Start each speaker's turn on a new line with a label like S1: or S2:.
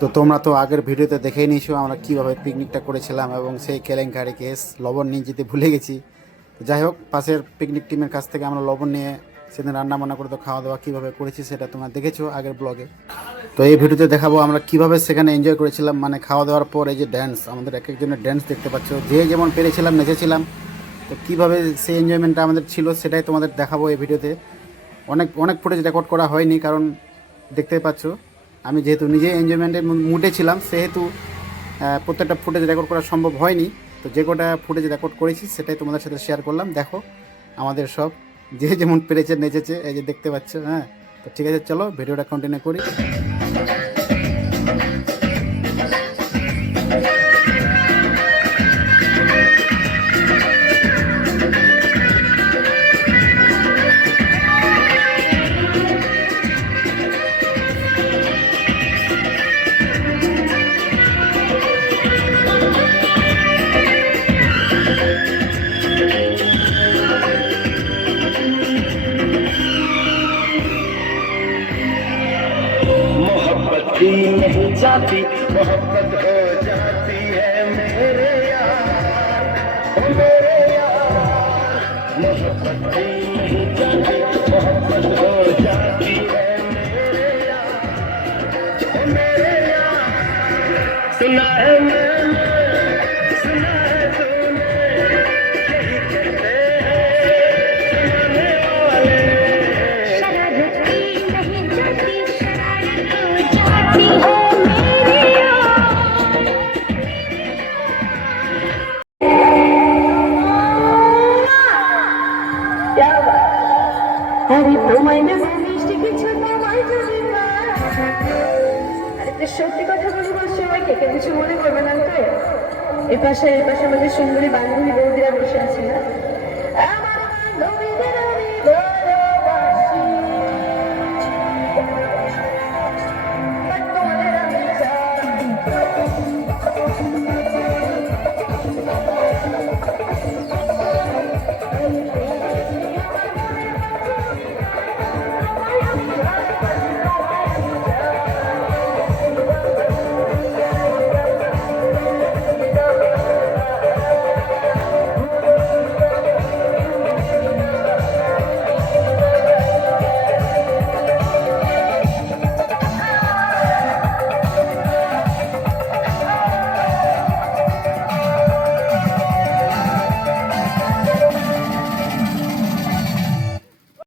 S1: তো তোমরা তো আগের ভিডিওতে দেখেই নিয়েছো আমরা কীভাবে পিকনিকটা করেছিলাম এবং সেই কেলেঙ্কারি কেস লবণ নিয়ে যেতে ভুলে গেছি। যাই হোক, পাশের পিকনিক টিমের কাছ থেকে আমরা লবণ নিয়ে সেদিন রান্না বান্না করে তো খাওয়া দাওয়া কীভাবে করেছি সেটা তোমরা দেখেছ আগের ব্লগে তো এই ভিডিওতে দেখাবো আমরা কীভাবে সেখানে এনজয় করেছিলাম মানে খাওয়া দাওয়ার পর এই যে ড্যান্স আমাদের এক একজনের ড্যান্স দেখতে পাচ্ছ। যে যেমন পেরেছিলাম, নেচেছিলাম, তো কীভাবে সেই এনজয়মেন্টটা আমাদের ছিল সেটাই তোমাদের দেখাবো এই ভিডিওতে। অনেক অনেক ফুটেজ রেকর্ড করা হয়নি, কারণ দেখতে পাচ্ছ। আমি যেহেতু নিজে এনজয়মেন্টের মুডে ছিলাম, সেহেতু প্রত্যেকটা ফুটেজ রেকর্ড করা সম্ভব হয়নি। তো যে কটা ফুটেজ রেকর্ড করেছি, সেটাই তোমাদের সাথে শেয়ার করলাম। দেখো, আমাদের সব যে যেমন পেরেছে, নেচেছে, এই যে দেখতে পাচ্ছ হ্যাঁ? তো ঠিক আছে, চলো ভিডিওটা কন্টিনিউ করি।
S2: मोहब्बत की नहीं जाती, मोहब्बत हो जाती है मेरे यार मेरे यार। मोहब्बत की नहीं जाती, मोहब्बत हो जाती है मेरे यार मेरे यार। सुना है
S3: আরে তোমায় না মিষ্টি কিছু তোমায় যদি আরে তো সত্যি কথা বলব সবাই আমাকে কিছু মনে করবে না তো এ পাশে এ পাশে আমাদের সুন্দরী বান্ধবী বৌদিরা বসে না